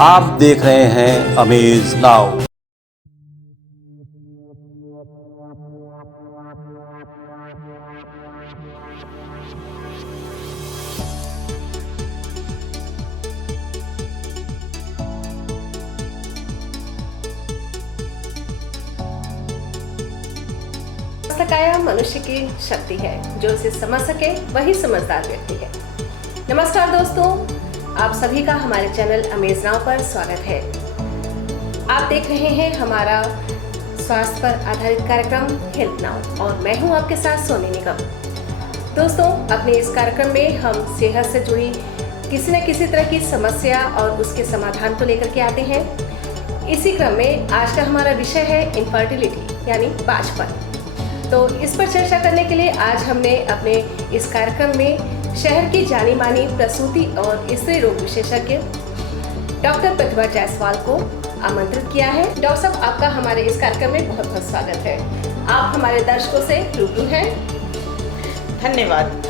आप देख रहे हैं अमेज नाउ। काया मनुष्य की शक्ति है, जो इसे समझ सके वही समझदार व्यक्ति है। नमस्कार दोस्तों, आप सभी का हमारे चैनल अमेज नाउ पर स्वागत है। आप देख रहे हैं हमारा स्वास्थ्य पर आधारित कार्यक्रम हेल्थ नाउ और मैं हूं आपके साथ सोनी निगम। दोस्तों, अपने इस कार्यक्रम में हम सेहत से जुड़ी किसी न किसी तरह की समस्या और उसके समाधान को लेकर के आते हैं। इसी क्रम में आज का हमारा विषय है इनफर्टिलिटी यानी बांझपन। तो इस पर चर्चा करने के लिए आज हमने अपने इस कार्यक्रम में शहर की जानी मानी प्रसूति और स्त्री रोग विशेषज्ञ डॉक्टर प्रतिभा जायसवाल को आमंत्रित किया है। डॉक्टर साहब, आपका हमारे इस कार्यक्रम में बहुत बहुत स्वागत है। आप हमारे दर्शकों से रूबरू हैं। धन्यवाद।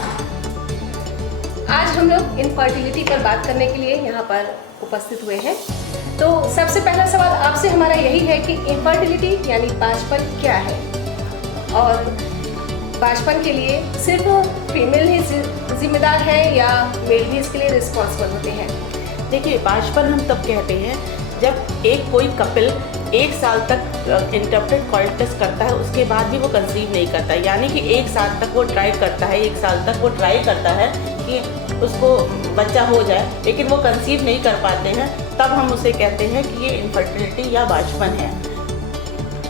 आज हम लोग इनफर्टिलिटी पर बात करने के लिए यहाँ पर उपस्थित हुए हैं। तो सबसे पहला सवाल आपसे हमारा यही है कि इनफर्टिलिटी यानी बांझपन क्या है, और बांझपन के लिए सिर्फ फीमेल ही जिम्मेदार है या मेल भी इसके लिए रिस्पॉन्सिबल होते हैं? देखिए, बांझपन हम तब कहते हैं जब कोई कपल 1 साल तक इंटरप्टेड कॉइटस करता है, उसके बाद भी वो कंसीव नहीं करता। यानी कि 1 साल तक वो ट्राई करता है, 1 साल तक वो ट्राई करता है कि उसको बच्चा हो जाए, लेकिन वो कंसीव नहीं कर पाते हैं, तब हम उसे कहते हैं कि ये इनफर्टिलिटी या बांझपन है।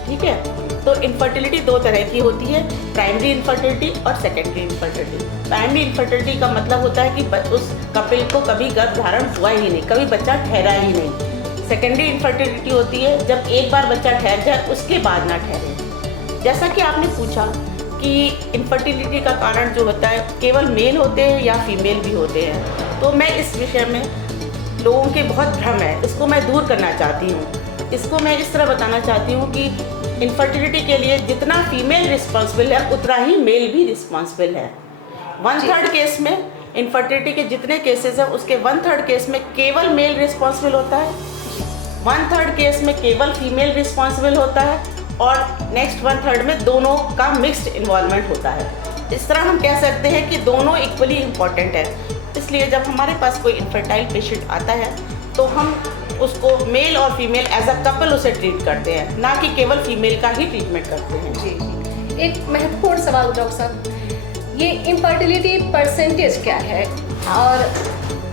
ठीक है, तो इनफर्टिलिटी 2 तरह की होती है, प्राइमरी इनफर्टिलिटी और सेकेंडरी इनफर्टिलिटी। प्राइमरी इनफर्टिलिटी का मतलब होता है कि उस कपल को कभी गर्भ धारण हुआ ही नहीं, कभी बच्चा ठहरा ही नहीं। सेकेंडरी इनफर्टिलिटी होती है जब एक बार बच्चा ठहर जाए उसके बाद ना ठहरे। जैसा कि आपने पूछा कि इनफर्टिलिटी का कारण जो होता है केवल मेल होते हैं या फीमेल भी होते हैं, तो मैं इस विषय में लोगों के बहुत भ्रम है, इसको मैं दूर करना चाहती हूँ। इसको मैं इस तरह बताना चाहती हूँ कि इनफर्टिलिटी के लिए जितना फीमेल रिस्पॉन्सिबल है उतना ही मेल भी रिस्पॉन्सिबल है। 1/3 केस में इनफर्टिलिटी के जितने केसेस हैं उसके 1/3 केस में केवल मेल रिस्पॉन्सिबल होता है, 1/3 केस में केवल फीमेल रिस्पॉन्सिबल होता है और नेक्स्ट 1/3 में दोनों का मिक्स्ड इन्वॉल्वमेंट होता है। इस तरह हम कह सकते हैं कि दोनों इक्वली इम्पॉर्टेंट है। इसलिए जब हमारे पास कोई इनफर्टाइल पेशेंट आता है तो हम उसको मेल और फीमेल एज अ कपल उसे ट्रीट करते हैं, ना कि केवल फीमेल का ही ट्रीटमेंट करते हैं। जी, एक महत्वपूर्ण सवाल डॉक्टर साहब, ये इनफर्टिलिटी परसेंटेज क्या है और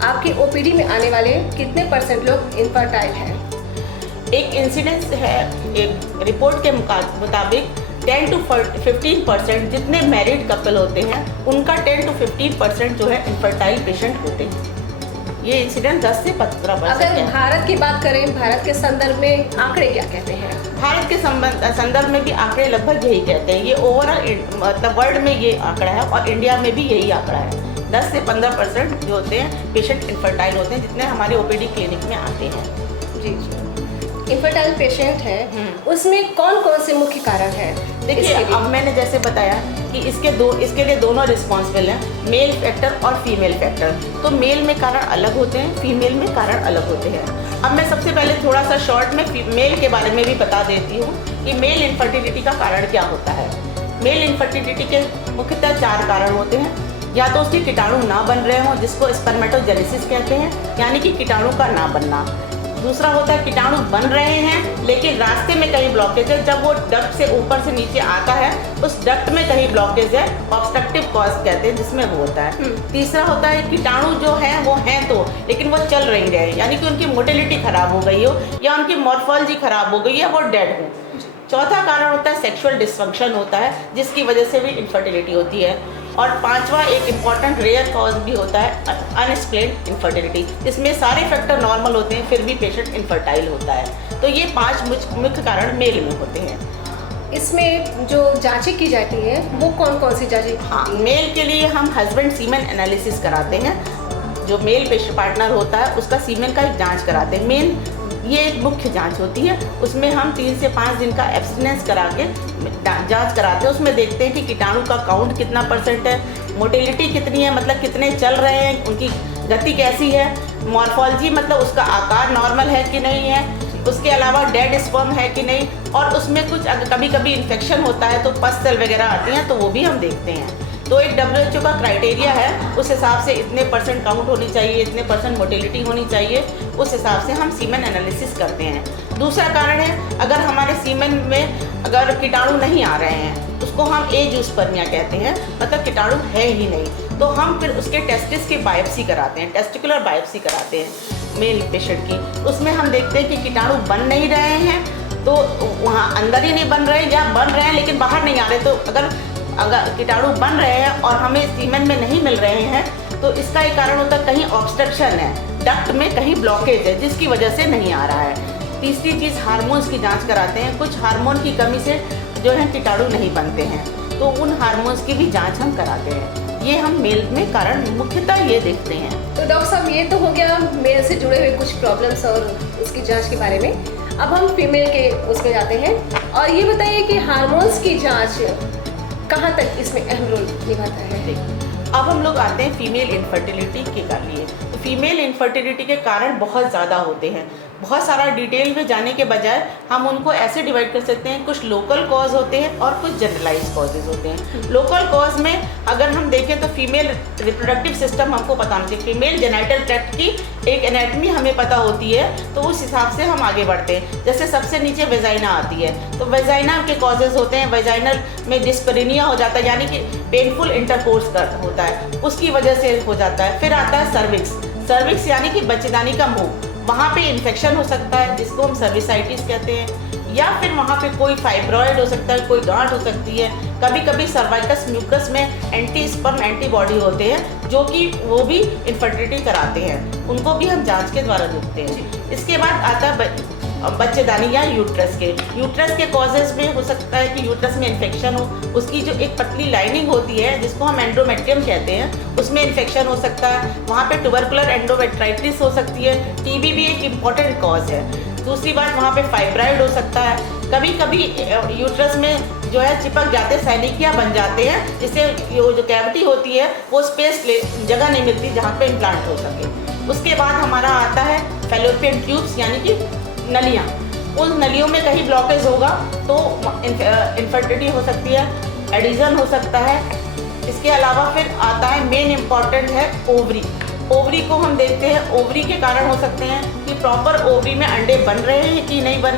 आपके ओपीडी में आने वाले कितने % लोग इनफर्टाइल हैं? एक इंसिडेंस है, एक रिपोर्ट के मुताबिक 10 to 15% जितने मैरिड कपल होते हैं उनका 10 to 15% जो है इनफर्टाइल पेशेंट होते हैं। ये इंसिडेंट 10 से 15%। अगर भारत की बात करें, भारत के संदर्भ में आंकड़े क्या कहते हैं? भारत के संदर्भ में भी आंकड़े लगभग यही कहते हैं। ये ओवरऑल मतलब वर्ल्ड में ये आंकड़ा है और इंडिया में भी यही आंकड़ा है। 10 से 15% जो होते हैं पेशेंट इनफर्टाइल होते हैं जितने हमारे ओपीडी क्लिनिक में आते हैं। जी, इनफर्टाइल पेशेंट है, उसमें कौन कौन से मुख्य कारण हैं? देखिए, अब मैंने जैसे बताया कि इसके लिए दोनों रिस्पॉन्सिबल हैं, मेल फैक्टर और फीमेल फैक्टर। तो मेल में कारण अलग होते हैं, फीमेल में कारण अलग होते हैं। अब मैं सबसे पहले थोड़ा सा शॉर्ट में मेल के बारे में भी बता देती हूँ कि मेल इनफर्टिलिटी का कारण क्या होता है। मेल इनफर्टिलिटी के मुख्यतः 4 कारण होते हैं। या तो उसके कीटाणु ना बन रहे हों, जिसको स्पर्मेटोजेनेसिस कहते हैं, यानी कि कीटाणु का ना बनना। दूसरा होता है कीटाणु बन रहे हैं लेकिन रास्ते में कहीं ब्लॉकेज है, जब वो डक्ट से ऊपर से नीचे आता है उस डक्ट में कहीं ब्लॉकेज है, ऑब्स्ट्रक्टिव कॉज कहते हैं, जिसमें वो होता है। तीसरा होता है कीटाणु जो है वो हैं तो लेकिन वो चल रही रहे, यानी कि उनकी मोटिलिटी खराब हो गई हो या उनकी मॉर्फोलॉजी खराब हो गई है, वो डेड हो। चौथा कारण होता है सेक्सुअल डिसफंक्शन होता है, जिसकी वजह से भी इनफर्टिलिटी होती है। और 5वां एक इम्पॉर्टेंट रेयर कॉज भी होता है अनएक्सप्लेन्ड इनफर्टिलिटी, जिसमें सारे फैक्टर नॉर्मल होते हैं फिर भी पेशेंट इनफर्टाइल होता है। तो ये 5 मुख्य कारण मेल में होते हैं। इसमें जो जांचें की जाती हैं वो कौन कौन सी जांचें? हाँ, मेल के लिए हम हस्बैंड सीमेन एनालिसिस कराते हैं। जो मेल पेशेंट पार्टनर होता है उसका सीमेन का एक जांच कराते हैं। मेन ये एक मुख्य जांच होती है, उसमें हम 3 से 5 दिन का एब्सटिनेंस करा के जांच कराते हैं। उसमें देखते हैं कि कीटाणु का काउंट कितना % है, मोटिलिटी कितनी है, मतलब कितने चल रहे हैं, उनकी गति कैसी है, मॉर्फोलॉजी मतलब उसका आकार नॉर्मल है कि नहीं है, उसके अलावा डेड स्पर्म है कि नहीं, और उसमें कुछ कभी कभी इन्फेक्शन होता है तो पस सेल वगैरह आती हैं तो वो भी हम देखते हैं। तो एक WHO का क्राइटेरिया है, उस हिसाब से इतने % काउंट होनी चाहिए, इतने % मोटिलिटी होनी चाहिए, उस हिसाब से हम सीमेन एनालिसिस करते हैं। दूसरा कारण है, अगर हमारे सीमेन में अगर कीटाणु नहीं आ रहे हैं, उसको हम एजूस्पर्मिया कहते हैं, मतलब कीटाणु है ही नहीं, तो हम फिर उसके टेस्टिस की बायोप्सी कराते हैं, टेस्टिकुलर बायोप्सी कराते हैं मेल पेशेंट की। उसमें हम देखते हैं कि कीटाणु बन नहीं रहे हैं, तो वहाँ अंदर ही नहीं बन रहे या बन रहे हैं लेकिन बाहर नहीं आ रहे। तो अगर कीटाणु बन रहे हैं और हमें सीमेन में नहीं मिल रहे हैं, तो इसका एक कारण होता है कहीं ऑब्स्ट्रक्शन है, डक्ट में कहीं ब्लॉकेज है जिसकी वजह से नहीं आ रहा है। तीसरी चीज़, हार्मोन्स की जांच कराते हैं। कुछ हार्मोन की कमी से जो है कीटाणु नहीं बनते हैं, तो उन हार्मोन्स की भी जांच हम कराते हैं। ये हम मेल में कारण मुख्यतः ये देखते हैं। तो डॉक्टर साहब, ये तो हो गया मेल से जुड़े हुए कुछ प्रॉब्लम्स और उसकी जांच के बारे में। अब हम फीमेल के उसमें जाते हैं, और ये बताइए कि हार्मोन्स की जांच कहाँ तक इसमें अहम रोल निभाता है? अब हम लोग आते हैं फीमेल इनफर्टिलिटी के लिए। तो फीमेल इनफर्टिलिटी के कारण बहुत ज़्यादा होते हैं। बहुत सारा डिटेल में जाने के बजाय हम उनको ऐसे डिवाइड कर सकते हैं, कुछ लोकल कॉज होते हैं और कुछ जनरलाइज कॉजेज होते हैं। लोकल कॉज में अगर हम देखें तो फीमेल रिप्रोडक्टिव सिस्टम हमको पता होना चाहिए, फीमेल जेनिटल ट्रैक्ट की एक एनाटमी हमें पता होती है, तो उस हिसाब से हम आगे बढ़ते हैं। जैसे सबसे नीचे वेजाइना आती है, तो वेजाइना के कॉजेज होते हैं, वेजाइनल में डिस्पेरिनिया हो जाता है, यानी कि पेनफुल इंटरकोर्स होता है, उसकी वजह से हो जाता है। फिर आता है सर्विक्स, सर्विक्स यानी कि बच्चेदानी का मुंह, वहाँ पे इन्फेक्शन हो सकता है जिसको हम सर्विसाइटिस कहते हैं, या फिर वहाँ पे कोई फाइब्रॉइड हो सकता है, कोई गांठ हो सकती है। कभी कभी सर्वाइकस म्यूकस में एंटी स्पर्म एंटीबॉडी होते हैं जो कि वो भी इनफर्टिलिटी कराते हैं, उनको भी हम जांच के द्वारा देखते हैं। इसके बाद आता है बच्चेदानी या यूट्रस के कॉजेज में हो सकता है कि यूट्रस में इन्फेक्शन हो, उसकी जो एक पतली लाइनिंग होती है जिसको हम एंडोमेट्रियम कहते हैं, उसमें इन्फेक्शन हो सकता है। वहाँ पे ट्यूबरकुलर एंडोमेट्राइटिस हो सकती है, टीबी भी एक इम्पॉर्टेंट कॉज है। दूसरी बात, वहाँ पे फाइब्राइड हो सकता है। कभी कभी यूट्रस में जो है चिपक जाते हैं, सैनिकिया बन जाते हैं, जिससे जो कैविटी होती है वो जगह नहीं मिलती जहाँ पे इम्प्लांट हो सके। उसके बाद हमारा आता है फैलोपियन ट्यूब्स यानी कि नलियाँ, उन नलियों में कहीं ब्लॉकेज होगा तो इनफर्टिलिटी हो सकती है, एडिजन हो सकता है। इसके अलावा फिर आता है मेन इम्पॉर्टेंट है ओवरी। ओवरी को हम देखते हैं, ओवरी के कारण हो सकते हैं कि प्रॉपर ओवरी में अंडे बन रहे हैं कि नहीं बन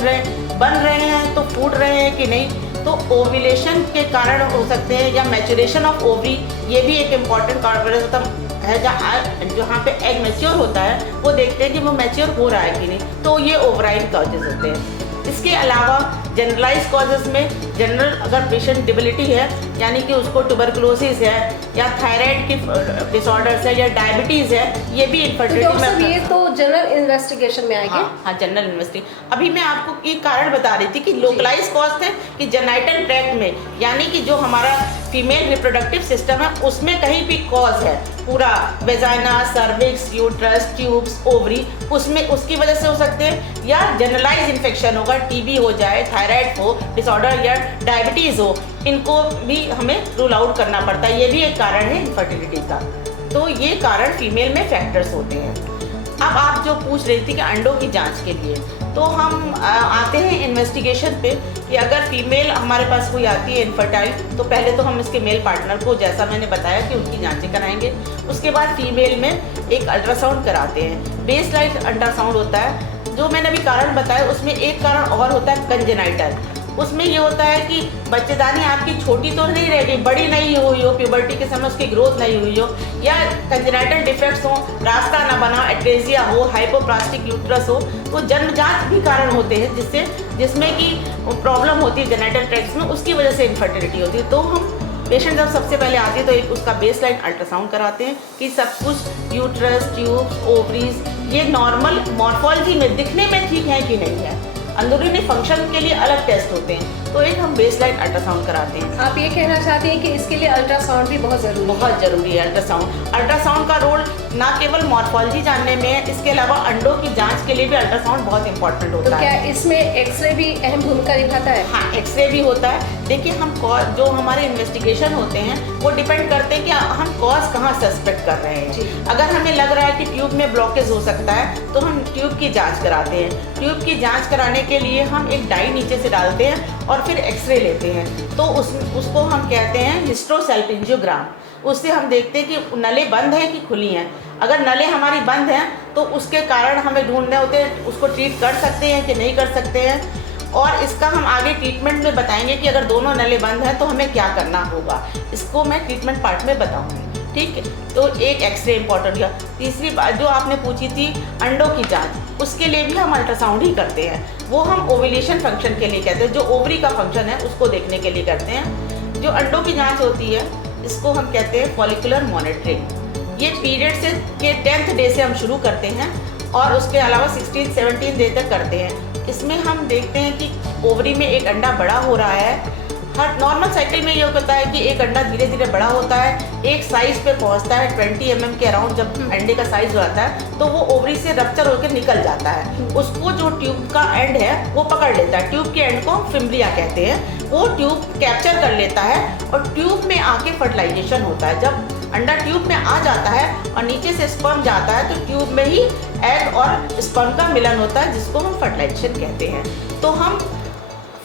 रहे हैं तो फूट रहे हैं कि नहीं, तो ओव्यूलेशन के कारण हो सकते हैं, या मैच्योरेशन ऑफ ओवरी, ये भी एक इम्पॉर्टेंट कारण है। जहाँ पे एग मैच्योर होता है वो देखते हैं कि वो मैच्योर हो रहा है कि नहीं, तो ये ओवराइन कॉजेज होते हैं। इसके अलावा जनरलाइज कॉजेज में जनरल अगर पेशेंट डिबिलिटी है, यानी कि उसको ट्यूबरकुलोसिस है या थायराइड की डिसऑर्डर्स है या डायबिटीज़ है, ये भी इनफर्टिलिटी में। ये तो जनरल इन्वेस्टिगेशन में आएंगे। हाँ, जनरल इन्वेस्टिगेशन। अभी मैं आपको एक कारण बता रही थी कि लोकलाइज कॉज थे कि जेनिटल ट्रैक्ट में, यानी कि जो हमारा फीमेल रिप्रोडक्टिव सिस्टम है उसमें कहीं भी कॉज है, पूरा vagina, cervix, uterus, tubes, ovary, उसमें उसकी वजह से हो सकते हैं, या जनरलाइज इन्फेक्शन होगा, टीबी हो जाए, थायराइड हो डिसऑर्डर या डायबिटीज़ हो, इनको भी हमें रूल आउट करना पड़ता है। ये भी एक कारण है इनफर्टिलिटी का। तो ये कारण फीमेल में फैक्टर्स होते हैं। अब आप जो पूछ रही थी कि अंडों की जांच के लिए, तो हम आते हैं इन्वेस्टिगेशन पे कि अगर फीमेल हमारे पास कोई आती है इनफर्टाइल, तो पहले तो हम इसके मेल पार्टनर को, जैसा मैंने बताया, कि उनकी जांचें कराएंगे। उसके बाद फीमेल में एक अल्ट्रासाउंड कराते हैं, बेस लाइन अल्ट्रासाउंड होता है। जो मैंने अभी कारण बताया उसमें एक कारण और होता है कंजेनाइटल। उसमें ये होता है कि बच्चेदानी आपकी छोटी तो नहीं रहेगी, बड़ी नहीं हुई हो, प्यूबर्टी के समय उसकी ग्रोथ नहीं हुई हो, या कंजेनाइटल डिफेक्ट्स हो, रास्ता ना बना, एट्रेजिया हो, हाइपोप्लास्टिक यूट्रस हो, तो जन्मजात भी कारण होते हैं जिसमें कि प्रॉब्लम होती है जेनिटल ट्रैक्ट्स में, उसकी वजह से इनफर्टिलिटी होती है। तो हम पेशेंट जब सबसे पहले आती है तो एक उसका बेस लाइन अल्ट्रासाउंड कराते हैं कि सब कुछ यूट्रस, ट्यूब्स, ओवरीज ये नॉर्मल मॉर्फोलॉजी में दिखने में ठीक है कि नहीं है। अंदरूनी फंक्शन के लिए अलग टेस्ट होते हैं, तो एक हम बेसलाइन अल्ट्रासाउंड कराते हैं। आप ये कहना चाहते हैं कि इसके लिए अल्ट्रासाउंड भी बहुत ज़रूरी है? अल्ट्रासाउंड का रोल ना केवल मॉर्फोलॉजी जानने में है, इसके अलावा अंडों की जांच के लिए भी अल्ट्रासाउंड बहुत इंपॉर्टेंट तो होता है। क्या इसमें एक्सरे भी अहम भूमिका निभाता है? हाँ, एक्सरे भी होता है। देखिए, हम जो हमारे इन्वेस्टिगेशन होते हैं वो डिपेंड करते हैं कि हम कॉज कहाँ सस्पेक्ट कर रहे हैं। अगर हमें लग रहा है कि ट्यूब में ब्लॉकेज हो सकता है तो हम ट्यूब की जांच कराते हैं। ट्यूब की जांच कराने के लिए हम एक डाई नीचे से डालते हैं और फिर एक्सरे लेते हैं। तो उसको हम कहते हैं हिस्ट्रोसल्पिंजियोग्राम। उससे हम देखते हैं कि नले बंद हैं कि खुली हैं। अगर नले हमारी बंद हैं तो उसके कारण हमें ढूंढने होते हैं, उसको ट्रीट कर सकते हैं कि नहीं कर सकते हैं। और इसका हम आगे ट्रीटमेंट में बताएंगे कि अगर दोनों नले बंद हैं तो हमें क्या करना होगा। इसको मैं ट्रीटमेंट पार्ट में बताऊंगी, ठीक है। तो एक एक्सरे इंपॉर्टेंट है। तीसरी बात जो आपने पूछी थी अंडों की जांच, उसके लिए भी हम अल्ट्रासाउंड ही करते हैं। वो हम ओव्यूलेशन फंक्शन के लिए कहते हैं, जो ओवरी का फंक्शन है उसको देखने के लिए करते हैं। जो अंडों की जांच होती है इसको हम कहते हैं फॉलिकुलर मॉनिटरिंग। ये पीरियड से के 10th डे से हम शुरू करते हैं और उसके अलावा 16-17 डे तक करते हैं। इसमें हम देखते हैं कि ओवरी में एक अंडा बड़ा हो रहा है। हर नॉर्मल साइकिल में ये होता है कि एक अंडा धीरे धीरे बड़ा होता है, एक साइज पे पहुंचता है 20 mm के अराउंड। जब अंडे का साइज हो जाता है तो वो ओवरी से रप्चर होकर निकल जाता है। उसको जो ट्यूब का एंड है वो पकड़ लेता है। ट्यूब के एंड को हम फिम्ब्रिया कहते हैं। वो ट्यूब कैप्चर कर लेता है और ट्यूब में आके फर्टिलाइजेशन होता है। जब अंडा ट्यूब में आ जाता है और नीचे से स्पर्म जाता है तो ट्यूब में ही एग और स्पर्म का मिलन होता है, जिसको हम फर्टिलाइजेशन कहते हैं। तो हम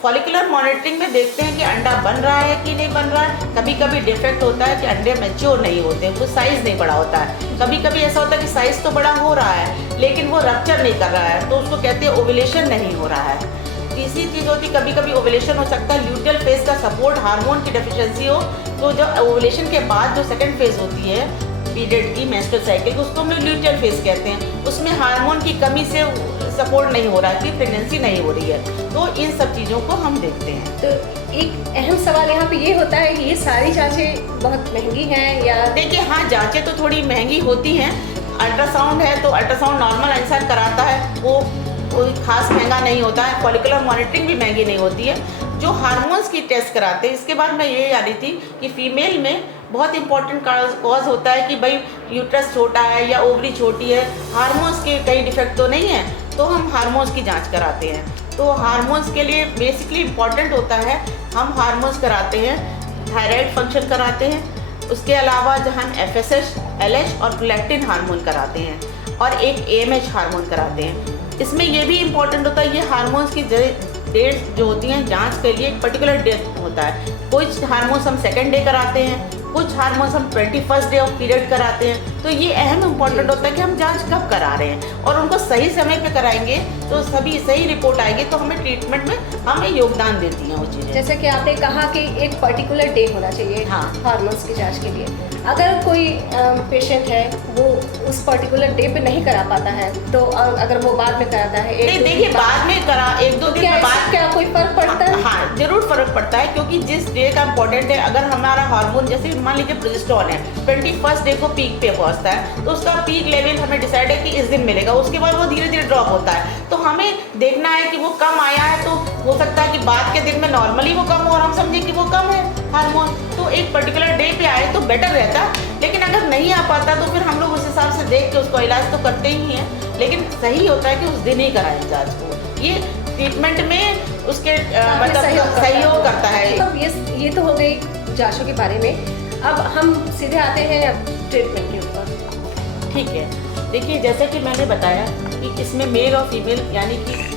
फॉलिकुलर मॉनिटरिंग में देखते हैं कि अंडा बन रहा है कि नहीं बन रहा है। कभी कभी डिफेक्ट होता है कि अंडे मैच्योर नहीं होते, वो साइज़ नहीं बड़ा होता है। कभी कभी ऐसा होता है कि साइज़ तो बड़ा हो रहा है लेकिन वो रप्चर नहीं कर रहा है, तो उसको कहते हैं ओव्यूलेशन नहीं हो रहा है। तीसरी चीज़ होती है कभी कभी ओव्यूलेशन हो सकता है, ल्यूटियल फेज का सपोर्ट हार्मोन की डेफिशिएंसी हो। तो जो ओव्यूलेशन के बाद जो सेकेंड फेज होती है पीरियड की मेंस्ट्रुअल साइकिल, उसको हम लोग ल्यूटियल फेज कहते हैं। उसमें हार्मोन की कमी से सपोर्ट नहीं हो रहा है कि प्रेगनेंसी नहीं हो रही है। तो इन सब चीज़ों को हम देखते हैं। तो एक अहम सवाल यहाँ पे ये होता है कि ये सारी जांचें बहुत महंगी हैं या? देखिए, हाँ, जांचें तो थोड़ी महंगी होती हैं। अल्ट्रासाउंड है तो अल्ट्रासाउंड नॉर्मल इंसान कराता है, वो कोई खास महंगा नहीं होता है। फॉलिकुलर मॉनिटरिंग भी महंगी नहीं होती है। जो हार्मोन्स की टेस्ट कराते हैं, इसके बाद मैं ये जानी थी कि फीमेल में बहुत इंपॉर्टेंट कॉज होता है कि भाई यूट्रस छोटा है या ओवरी छोटी है, हार्मोन्स के कई डिफेक्ट तो नहीं है, तो हम हार्मोन्स की जांच कराते हैं। तो हार्मोन्स के लिए बेसिकली इम्पॉर्टेंट होता है, हम हार्मोन्स कराते हैं, थायराइड फंक्शन कराते हैं, उसके अलावा जहाँ FSH, LH और प्रोलैक्टिन हार्मोन कराते हैं और एक AMH हार्मोन कराते हैं। इसमें ये भी इम्पॉर्टेंट होता है, ये हार्मोन्स की डेट जो होती हैं जांच के लिए एक पर्टिकुलर डेट होता है। कुछ हार्मोन्स हम सेकेंड डे कराते हैं, कुछ हार्मोन्स हम 21st डे ऑफ पीरियड कराते हैं। तो ये अहम इम्पॉर्टेंट होता है कि हम जांच कब करा रहे हैं और उनको सही समय पे कराएंगे तो सभी सही रिपोर्ट आएगी, तो हमें ट्रीटमेंट में हमें योगदान देती हैं वो चीज़ें। जैसे कि आपने कहा कि एक पर्टिकुलर डे होना चाहिए हाँ, हार्मोन्स की जांच के लिए। अगर कोई पेशेंट है वो उस पर्टिकुलर डे पे नहीं करा पाता है तो अगर वो बाद में कराता है, देखिए बाद में करा 1-2 दिन के बाद, क्या कोई फर्क पड़ता है? हाँ, जरूर फर्क पड़ता है, क्योंकि जिस डे का इम्पोर्टेंट है, अगर हमारा हार्मोन जैसे मान लीजिए प्रोजेस्टेरोन है 21st डे को पीक पे पहुंचता है, तो उसका पीक लेवल हमें डिसाइड है कि इस दिन मिलेगा। उसके बाद वो धीरे धीरे ड्रॉप होता है, तो हमें देखना है कि वो कम आया है, तो हो सकता है कि बाद के दिन में नॉर्मली वो कम हो और हम समझे कि वो कम है हार्मोन, तो एक पर्टिकुलर डे पे आए तो बेटर रहता है। लेकिन अगर नहीं आ पाता तो फिर हम लोग उस हिसाब से देख के उसको इलाज तो करते ही हैं, लेकिन सही होता है कि उस दिन ही कराएं जांच को। ये ट्रीटमेंट में उसके मतलब सहयोग करता है। तो ये तो हो गई जांचों के बारे में। अब हम सीधे आते हैं ट्रीटमेंट के ऊपर। ठीक है, देखिए जैसे कि मैंने बताया कि इसमें मेल और फीमेल यानी कि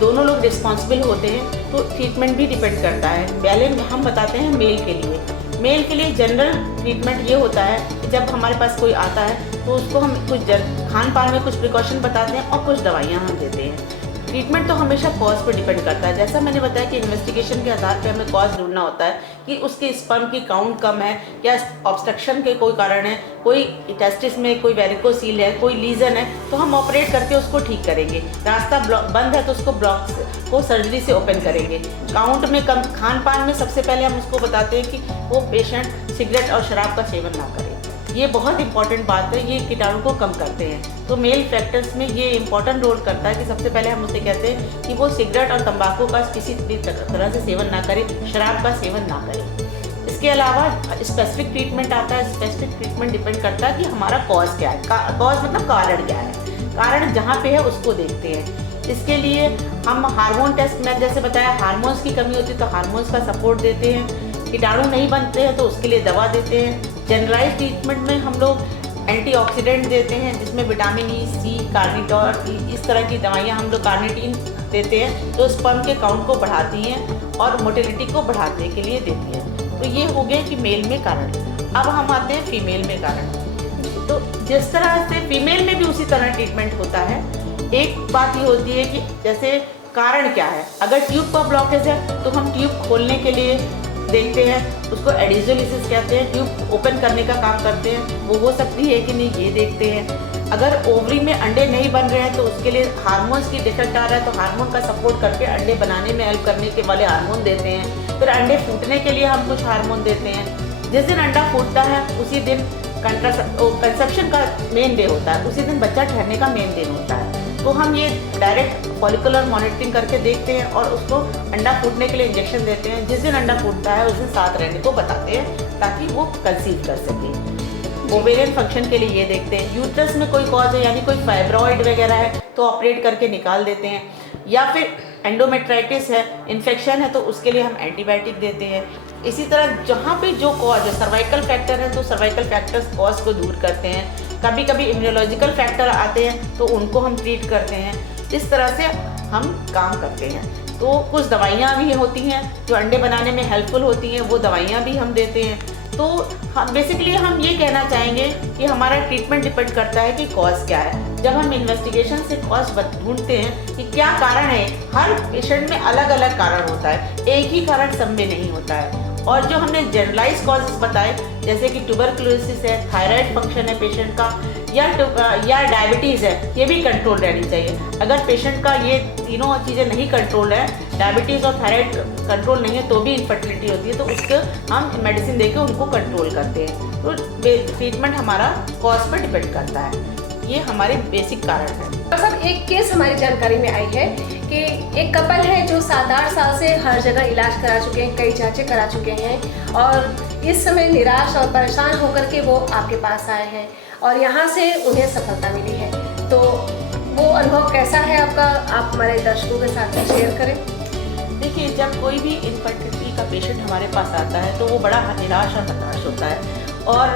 दोनों लोग रिस्पॉन्सिबल होते हैं, तो ट्रीटमेंट भी डिपेंड करता है। पहले हम बताते हैं मेल के लिए। मेल के लिए जनरल ट्रीटमेंट ये होता है कि जब हमारे पास कोई आता है तो उसको हम कुछ खान पान में कुछ प्रिकॉशन बताते हैं और कुछ दवाइयाँ हम देते हैं। ट्रीटमेंट तो हमेशा कॉज पर डिपेंड करता है। जैसा मैंने बताया कि इन्वेस्टिगेशन के आधार पे हमें कॉज ढूंढना होता है कि उसके स्पर्म की काउंट कम है या ऑब्स्ट्रक्शन के कोई कारण है, कोई टेस्टिस में कोई वेरिकोसील है, कोई लीजन है, तो हम ऑपरेट करके उसको ठीक करेंगे। रास्ता बंद है तो उसको ब्लॉक को सर्जरी से ओपन करेंगे। काउंट में कम, खान पान में सबसे पहले हम उसको बताते हैं कि वो पेशेंट सिगरेट और शराब का सेवन ना करे। ये बहुत इंपॉर्टेंट बात है, ये कीटाणु को कम करते हैं। तो मेल फैक्टर्स में ये इंपॉर्टेंट रोल करता है कि सबसे पहले हम उसे कहते हैं कि वो सिगरेट और तंबाकू का किसी भी तरह से सेवन ना करे, शराब का सेवन ना करे। इसके अलावा स्पेसिफिक ट्रीटमेंट आता है। स्पेसिफिक ट्रीटमेंट डिपेंड करता है कि हमारा कॉज क्या है। कॉज मतलब कारण क्या है, कारण जहाँ पे है उसको देखते हैं। इसके लिए हम हार्मोन टेस्ट, मैं जैसे बताया हार्मोन्स की कमी होती है तो हार्मोन्स का सपोर्ट देते हैं। कीटाणु नहीं बनते हैं तो उसके लिए दवा देते हैं। जनरलाइज ट्रीटमेंट में हम लोग एंटीऑक्सीडेंट देते हैं जिसमें विटामिन ई, सी, कार्निटोल, इस तरह की दवाइयाँ हम लोग कार्निटीन देते हैं जो स्पर्म के काउंट को बढ़ाती हैं और मोटिलिटी को बढ़ाने के लिए देती हैं। तो ये हो गया कि मेल में कारण। अब हम आते हैं फीमेल में कारण। तो जिस तरह से फीमेल में भी उसी तरह ट्रीटमेंट होता है। एक बात ये होती है कि जैसे कारण क्या है, अगर ट्यूब का ब्लॉकेज है तो हम ट्यूब खोलने के लिए देखते हैं, उसको एडिजोलिसिस कहते हैं, ट्यूब ओपन करने का काम करते हैं। वो हो सकती है कि नहीं ये देखते हैं। अगर ओवरी में अंडे नहीं बन रहे हैं तो उसके लिए हार्मोन्स की डिफेक्ट आ रहा है तो हार्मोन का सपोर्ट करके अंडे बनाने में हेल्प करने के वाले हार्मोन देते हैं। फिर अंडे फूटने के लिए हम कुछ हार्मोन देते हैं। जिस दिन अंडा फूटता है उसी दिन कंसेप्शन का मेन डे होता है, उसी दिन बच्चा ठहरने का मेन दिन होता है। तो हम ये डायरेक्ट फॉलिकुलर मॉनिटरिंग करके देखते हैं और उसको अंडा फूटने के लिए इंजेक्शन देते हैं। जिस दिन अंडा फूटता है उस दिन साथ रहने को बताते हैं ताकि वो कंसीव कर सके। ओवेरियन फंक्शन के लिए ये देखते हैं। यूट्रस में कोई कॉज है यानी कोई फाइब्रॉइड वगैरह है तो ऑपरेट करके निकाल देते हैं, या फिर एंडोमेट्राइटिस है, इन्फेक्शन है तो उसके लिए हम एंटीबायोटिक देते हैं। इसी तरह जहाँ पे जो कॉज है, सर्वाइकल फैक्टर है तो सर्वाइकल फैक्टर्स कॉज को दूर करते हैं। कभी कभी इम्यूनोलॉजिकल फैक्टर आते हैं तो उनको हम ट्रीट करते हैं। इस तरह से हम काम करते हैं। तो कुछ दवाइयाँ भी होती हैं जो अंडे बनाने में हेल्पफुल होती हैं, वो दवाइयाँ भी हम देते हैं। तो बेसिकली हम ये कहना चाहेंगे कि हमारा ट्रीटमेंट डिपेंड करता है कि कॉज क्या है। जब हम इन्वेस्टिगेशन से कॉज ढूंढते हैं कि क्या कारण है, हर पेशेंट में अलग अलग कारण होता है, एक ही कारण सब में नहीं होता है। और जो हमने जनरलाइज कॉजेस बताए जैसे कि ट्यूबरकुलोसिस है, थायराइड फंक्शन है पेशेंट का, या डायबिटीज़ है, ये भी कंट्रोल रहनी चाहिए। अगर पेशेंट का ये तीनों चीज़ें नहीं कंट्रोल है, डायबिटीज़ और थायराइड कंट्रोल नहीं है तो भी इनफर्टिलिटी होती है, तो उसके हम मेडिसिन देके उनको कंट्रोल करते हैं। तो ट्रीटमेंट हमारा कॉज पर डिपेंड करता है। ये हमारे बेसिक कारण है। और सब एक केस हमारी जानकारी में आई है कि एक कपल है जो 7-8 साल से हर जगह इलाज करा चुके हैं, कई जांचें करा चुके हैं और इस समय निराश और परेशान होकर के वो आपके पास आए हैं और यहाँ से उन्हें सफलता मिली है। तो वो अनुभव कैसा है आपका, आप हमारे दर्शकों के साथ शेयर करें। देखिए, जब कोई भी इनफर्टिलिटी का पेशेंट हमारे पास आता है तो वो बड़ा निराश और हताश होता है। और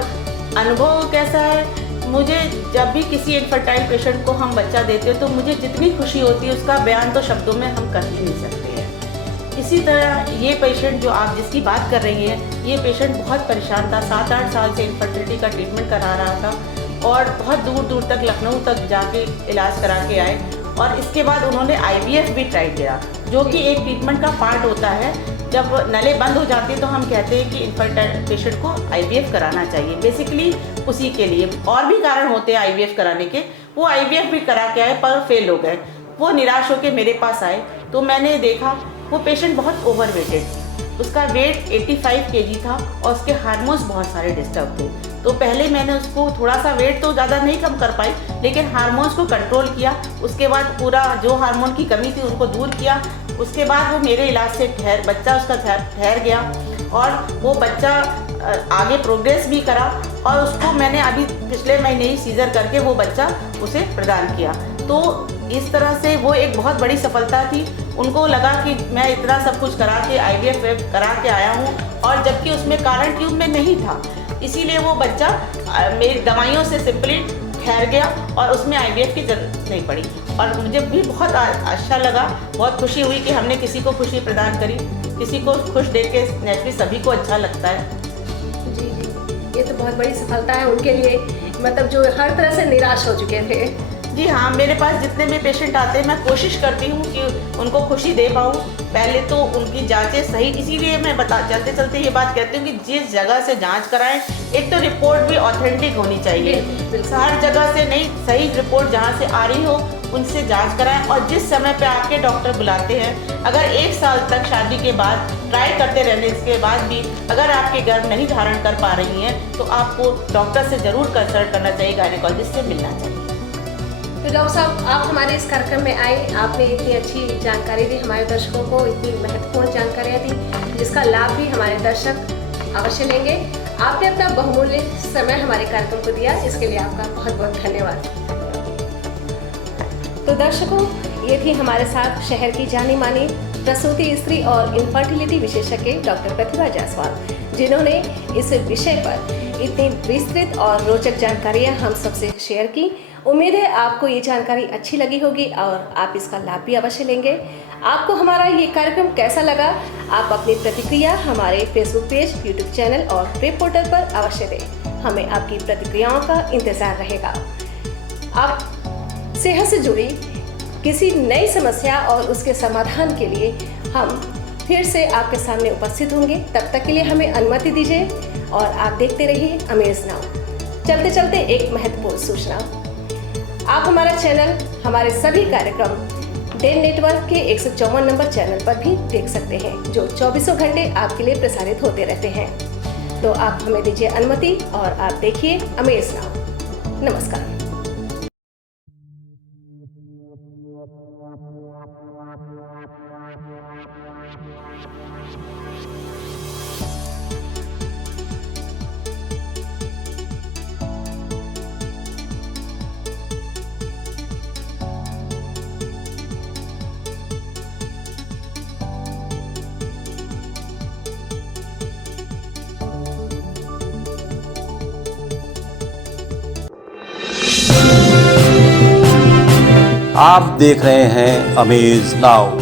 अनुभव कैसा है, मुझे जब भी किसी इनफर्टाइल पेशेंट को हम बच्चा देते हैं तो मुझे जितनी खुशी होती है उसका बयान तो शब्दों में हम कर ही नहीं सकते हैं। इसी तरह ये पेशेंट जो आप जिसकी बात कर रही हैं, ये पेशेंट बहुत परेशान था, 7-8 साल से इनफर्टिलिटी का ट्रीटमेंट करा रहा था और बहुत दूर दूर तक लखनऊ तक जाके इलाज करा के आए। और इसके बाद उन्होंने IVF भी ट्राई किया, जो कि एक ट्रीटमेंट का पार्ट होता है। जब नलें बंद हो जाती है तो हम कहते हैं कि इनफर्टाइल पेशेंट को IVF कराना चाहिए। बेसिकली उसी के लिए और भी कारण होते हैं IVF कराने के। वो IVF भी करा के आए पर फेल हो गए। वो निराश होकर मेरे पास आए तो मैंने देखा वो पेशेंट बहुत ओवरवेटेड, उसका वेट 85 kg था और उसके हार्मोन्स बहुत सारे डिस्टर्ब थे। तो पहले मैंने उसको थोड़ा सा, वेट तो ज़्यादा नहीं कम कर पाई लेकिन हार्मोन्स को कंट्रोल किया। उसके बाद पूरा जो हार्मोन की कमी थी उनको दूर किया। उसके बाद वो मेरे इलाज से बच्चा उसका ठहर गया और वो बच्चा आगे प्रोग्रेस भी करा और उसको मैंने अभी पिछले महीने ही सीजर करके वो बच्चा उसे प्रदान किया। तो इस तरह से वो एक बहुत बड़ी सफलता थी। उनको लगा कि मैं इतना सब कुछ करा के IVF करा के आया हूँ और जबकि उसमें कारण ट्यूब में नहीं था, इसीलिए वो बच्चा मेरी दवाइयों से सिंपली ठहर गया और उसमें IVF की जरूरत नहीं पड़ी। और मुझे भी बहुत अच्छा लगा, बहुत खुशी हुई कि हमने किसी को खुशी प्रदान करी। किसी को खुश देख के नेचुरली सभी को अच्छा लगता है। जी जी, ये तो बहुत बड़ी सफलता है उनके लिए, मतलब जो हर तरह से निराश हो चुके थे। जी हाँ, मेरे पास जितने भी पेशेंट आते हैं मैं कोशिश करती हूँ कि उनको खुशी दे पाऊँ। पहले तो उनकी जांचें सही, इसीलिए मैं चलते चलते ये बात कहती हूँ कि जिस जगह से जांच कराएं, एक तो रिपोर्ट भी ऑथेंटिक होनी चाहिए। हर जगह से नहीं, सही रिपोर्ट जहाँ से आ रही हो उनसे जांच कराएं और जिस समय पे आपके डॉक्टर बुलाते हैं, अगर 1 साल तक शादी के बाद ट्राई करते रहने के बाद भी अगर आपके गर्भ नहीं धारण कर पा रही हैं तो आपको डॉक्टर से ज़रूर कंसल्ट करना चाहिए, गायनेकोलॉजिस्ट से मिलना चाहिए। तो डॉक्टर साहब, आप हमारे इस कार्यक्रम में आए, आपने इतनी अच्छी जानकारी दी हमारे दर्शकों को, इतनी महत्वपूर्ण जानकारियाँ दी जिसका लाभ भी हमारे दर्शक अवश्य लेंगे। आपने अपना बहुमूल्य समय हमारे कार्यक्रम को दिया, इसके लिए आपका बहुत बहुत धन्यवाद। तो दर्शकों, ये थी हमारे साथ शहर की जानी मानी प्रसूति, स्त्री और इनफर्टिलिटी विशेषज्ञ डॉक्टर प्रतिभा जायसवाल, जिन्होंने इस विषय पर इतनी विस्तृत और रोचक जानकारियां हम सबसे शेयर की। उम्मीद है आपको ये जानकारी अच्छी लगी होगी और आप इसका लाभ भी अवश्य लेंगे। आपको हमारा ये कार्यक्रम कैसा लगा, आप अपनी प्रतिक्रिया हमारे फेसबुक पेज, यूट्यूब चैनल और वेब पोर्टल पर अवश्य दें। हमें आपकी प्रतिक्रियाओं का इंतजार रहेगा। आप सेहत से जुड़ी किसी नई समस्या और उसके समाधान के लिए हम फिर से आपके सामने उपस्थित होंगे। तब तक के लिए हमें अनुमति दीजिए और आप देखते रहिए अमेज नाउ। चलते चलते एक महत्वपूर्ण सूचना, आप हमारा चैनल, हमारे सभी कार्यक्रम डेन नेटवर्क के 154 नंबर चैनल पर भी देख सकते हैं, जो 24 घंटे आपके लिए प्रसारित होते रहते हैं। तो आप हमें दीजिए अनुमति और आप देखिए अमेज नाउ। नमस्कार। आप देख रहे हैं अमेज नाउ।